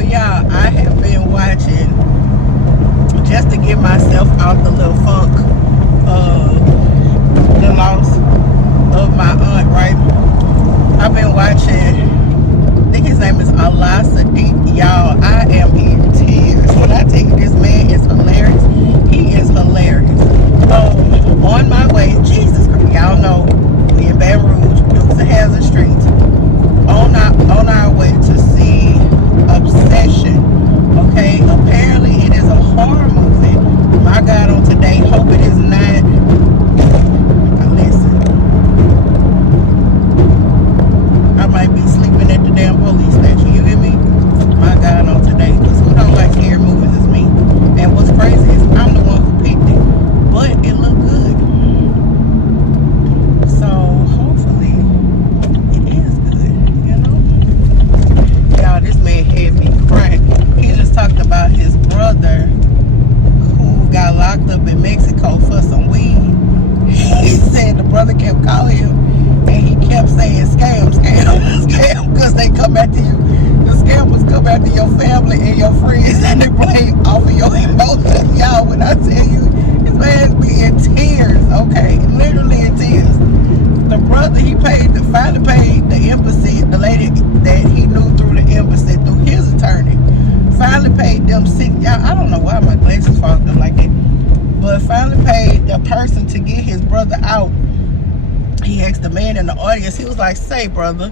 y'all, I have been watching just to get myself out the little funk the loss of my aunt, right? I've been watching, I think his name is Allah Sadiq. Y'all, I am in tears. When I tell you this man is hilarious, he is hilarious. On my way, Jesus Christ, y'all know, we in Baton Rouge, Dukes of Hazzard Streets. On our way to see Obsession. Okay, apparently it is a horror movie. My God, on today, hope it is not. Listen, I might be sleeping at the damn police station. You hear me? My God, on today, because who don't like scary movies is me. And what's crazy is I'm the one who picked it, but it looked good. So hopefully it is good. You know, y'all, this man had me crying. He just talked about his brother who got locked up in Mexico for some weed. He said the brother kept calling him and he kept saying scam, scam, scam, because they come after you. The scammers come after your family and your friends and they blame off of your emotions. Y'all, when I tell you, this man be in tears, okay? Literally in tears. The brother, he finally paid the embassy, the lady that he knew through the embassy, through his attorney. Finally paid them y'all, I don't know why my glasses fogged up like that, but finally paid the person to get his brother out. He asked the man in the audience, he was like, say brother,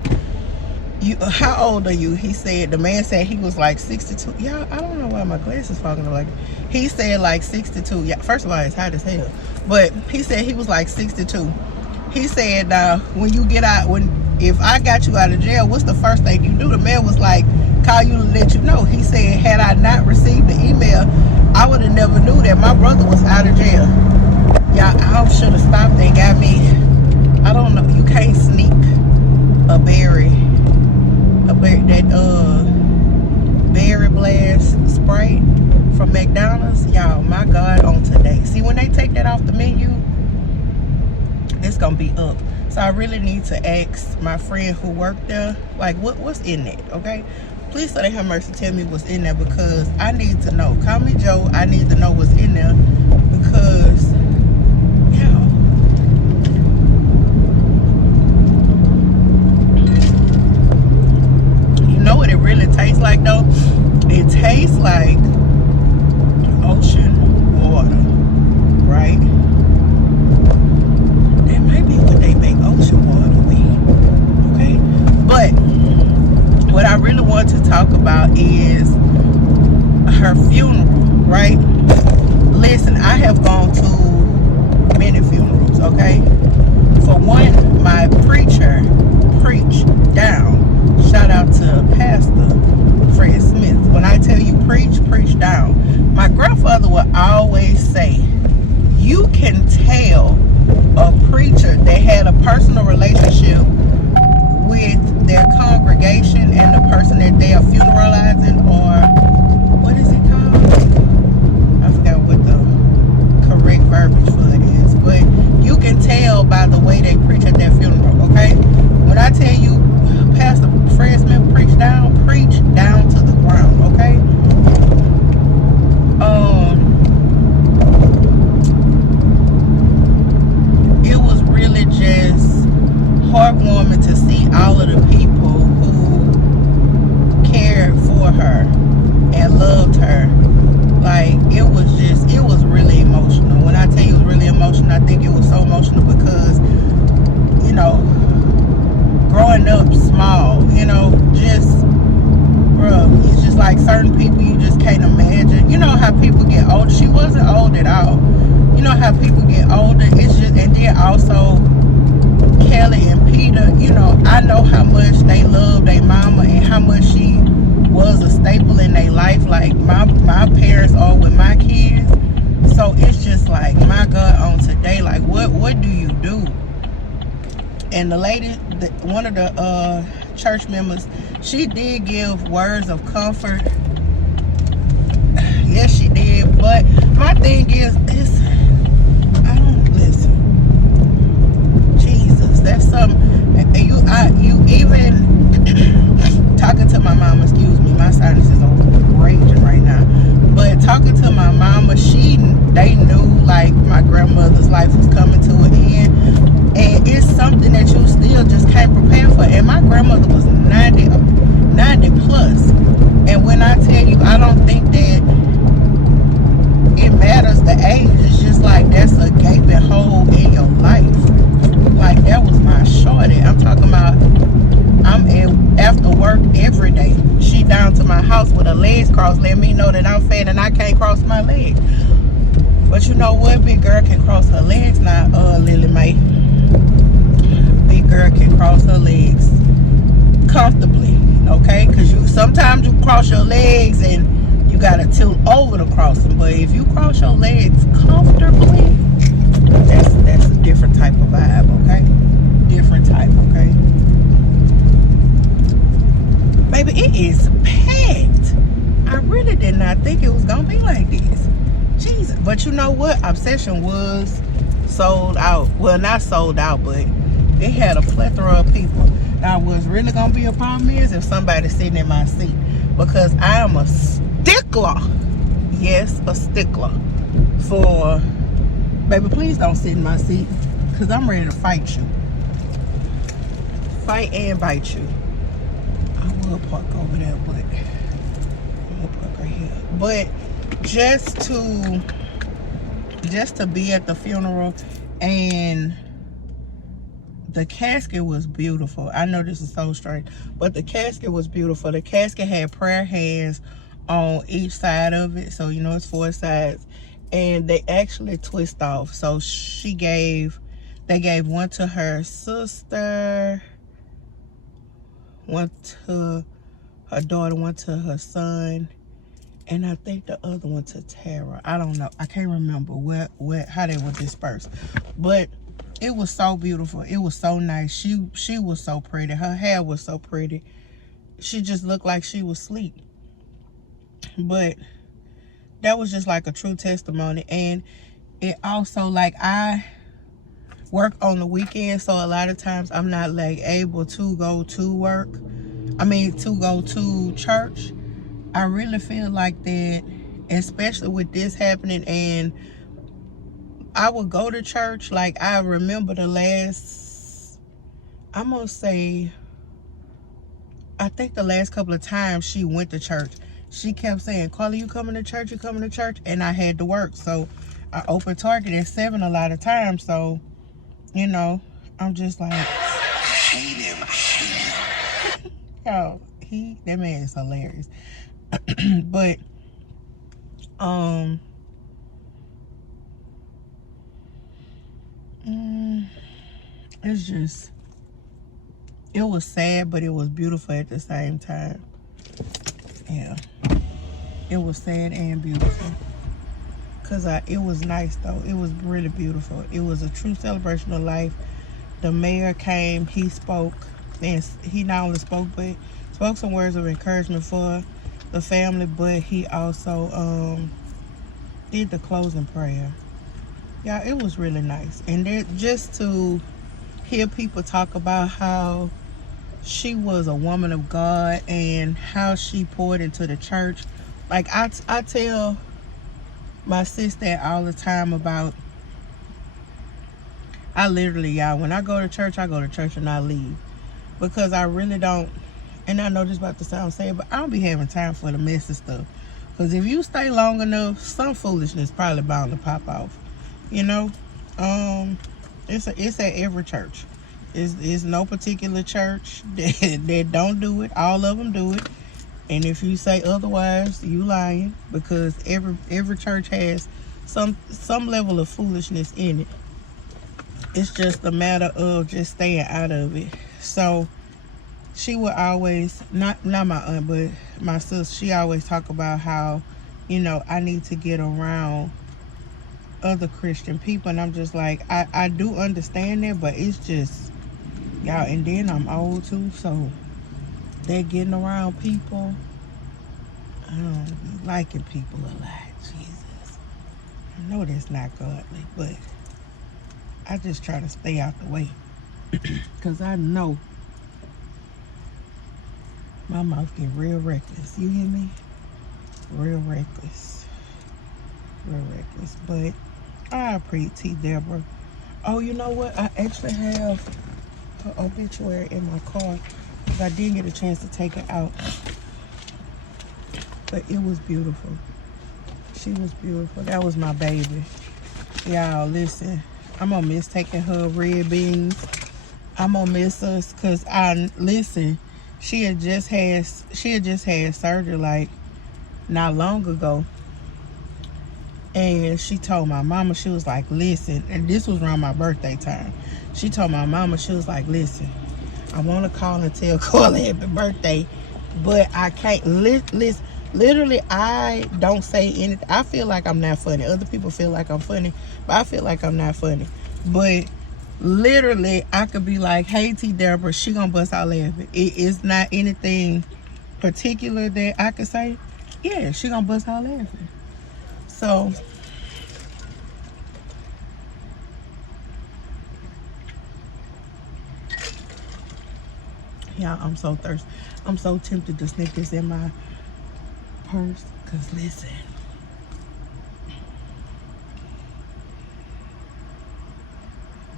how old are you? He said, the man said he was like 62. Y'all, I don't know why my glasses fogging up like that. He said like 62. Yeah, first of all, it's hot as hell, but he said he was like 62. He said, when you get out, if I got you out of jail, what's the first thing you do? The man was like, call you to let you know. He said, had I not received the email, I would have never knew that my brother was out of jail. Y'all, I should have stopped and got me, I don't know, you can't sneak a berry blast spray from McDonald's. Y'all, my God, on today. See, when they take that off the menu, it's gonna be up. So I really need to ask my friend who worked there, like, what's in it, okay? Please, so they have mercy, tell me what's in there, because I need to know. Call me Joe, I need to know what's in there, because you know what it really tastes like though? It tastes like ocean water, right? That might be what they make ocean water with, okay? But what I really want to talk about is her funeral, right? Listen, I have gone to many funerals, okay? For one, my preacher preached down. Shout out to Pastor Fred Smith. When I tell you preach down. My grandfather would always say, you can tell a preacher that had a personal relationship with their congregation and the person that they are funeralizing, or what is it called? I forgot what the correct verbiage for it is, but you can tell by the way they preach at their funeral, okay? When I tell you Pastor Fred Smith preach down to the ground, okay? It was really just heartwarming to see all of the people who cared for her and loved her. Like, it was really emotional. When I tell you it was really emotional, I think it was so emotional because, you know, growing up small, you know, just, bro, it's just like certain people you just can't imagine. You know how people get old. She wasn't old at all. You know how people get older. It's just, and then also Kelly and Peter, you know, I know how much they love their mama and how much she was a staple in their life. Like my parents are with my kids, so it's just like, my God, on today, like what do you do? And the lady, one of the church members, she did give words of comfort. Yes, she did. But my thing is, I don't listen. Jesus, that's something. You even talking to my mom. Excuse me, my sinus is open. they knew like my grandmother's life was coming to an end, and it's something that you still just can't prepare for. And my grandmother was 90 plus, and when I tell you, I don't think that it matters the age. It's just like that's a gaping hole in your life. Like that was my shorty. I'm talking about. I'm after work every day. She down to my house with her legs crossed, letting me know that I'm fat and I can't cross my legs. But you know what? Big girl can cross her legs now, Lily Mae. Big girl can cross her legs comfortably, okay? Because sometimes you cross your legs and you gotta tilt over to cross them. But if you cross your legs comfortably, that's a different type of vibe, okay? Different type, okay? Baby, it is packed. I really did not think it was gonna be like this. Jesus. But you know what? Obsession was sold out. Well, not sold out, but it had a plethora of people. Now, what's really gonna be a problem is if somebody's sitting in my seat, because I am a stickler. Yes, a stickler for. Baby, please don't sit in my seat, because I'm ready to fight you. Fight and bite you. I will park over there, but I'm gonna park right here. But just to be at the funeral, and the casket was beautiful. I know this is so strange, but the casket was beautiful. The casket had prayer hands on each side of it, so you know it's 4 sides, and they actually twist off. So they gave one to her sister, one to her daughter, one to her son, and I think the other one to Tara. I don't know. I can't remember how they were dispersed, but it was so beautiful. It was so nice. She was so pretty. Her hair was so pretty. She just looked like she was asleep. But that was just like a true testimony. And it also, like, I work on the weekend, so a lot of times I'm not like able to go to work. To go to church. I really feel like that, especially with this happening. And I would go to church. Like, I remember the last, I'm gonna say, I think the last couple of times she went to church, she kept saying, Carly, you coming to church? You coming to church? And I had to work. So I opened Target at 7 a lot of times. So, you know, I'm just like, oh, that man is hilarious. But, it's just, it was sad, but it was beautiful at the same time. Yeah, it was sad and beautiful, because it was nice though. It was really beautiful. It was a true celebration of life. The mayor came, he spoke, and he not only spoke, but spoke some words of encouragement for the family, but he also did the closing prayer. Yeah, it was really nice. And just to hear people talk about how she was a woman of God and how she poured into the church. Like, I tell my sister all the time about, I literally, y'all, when I go to church and I leave. Because I really don't, and I know this about to sound sad, but I don't be having time for the messy stuff. Because if you stay long enough, some foolishness probably bound to pop off. You know? It's at every church. It's no particular church that don't do it. All of them do it. And if you say otherwise, you lying, because every church has some level of foolishness in it. It's just a matter of just staying out of it. So she would always, not my aunt, but my sister, she always talk about how, you know, I need to get around other Christian people. And I'm just like, I do understand that, but it's just, y'all, and then I'm old too, so they're getting around people. I don't be liking people a lot. Jesus, I know that's not godly, but I just try to stay out the way. Because I know my mouth get real reckless. You hear me? Real reckless. a little reckless. But I appreciate Deborah. Oh, you know what? I actually have her obituary in my car because I didn't get a chance to take it out. But it was beautiful. She was beautiful. That was my baby. Y'all, listen. I'm gonna miss taking her red beans. I'm gonna miss us because listen. She had just had surgery like not long ago, and she told my mama, she was like, listen, and this was around my birthday time. She told my mama, she was like, listen, I want to call and tell Carla happy birthday, but I can't. Listen, literally, I don't say anything. I feel like I'm not funny. Other people feel like I'm funny, but I feel like I'm not funny. But literally, I could be like, hey, T. Deborah, she gonna bust out laughing. It is not anything particular that I could say. Yeah, she gonna bust out laughing. So, yeah, I'm so thirsty. I'm so tempted to sneak this in my purse. Cause listen.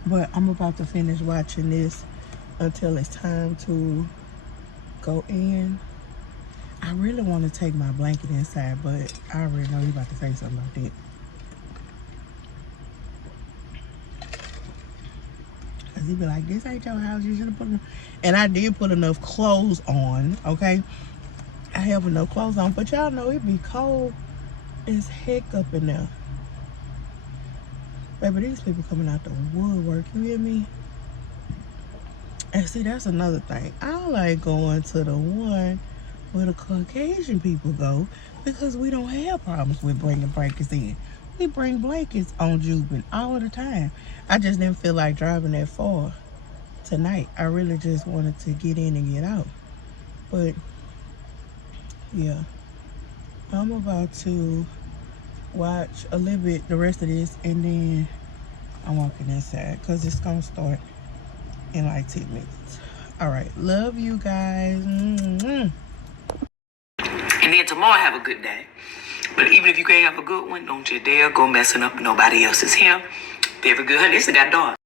But I'm about to finish watching this until it's time to go in. I really want to take my blanket inside, but I already know you about to say something about that. Because he be like, this ain't your house, you should have put enough. And I did put enough clothes on, okay? I have enough clothes on, but y'all know it be cold as heck up in there. Baby, these people coming out the woodwork, you hear me? And see, that's another thing. I like going to the one where the Caucasian people go because we don't have problems with bringing blankets in. We bring blankets on Jubin all the time. I just didn't feel like driving that far tonight. I really just wanted to get in and get out. But yeah, I'm about to watch a little bit the rest of this and then I'm walking inside because it's gonna start in like 10 minutes. All right, love you guys. And then tomorrow have a good day. But even if you can't have a good one, don't you dare go messing up nobody else's hair. Very good, honey. This got dark.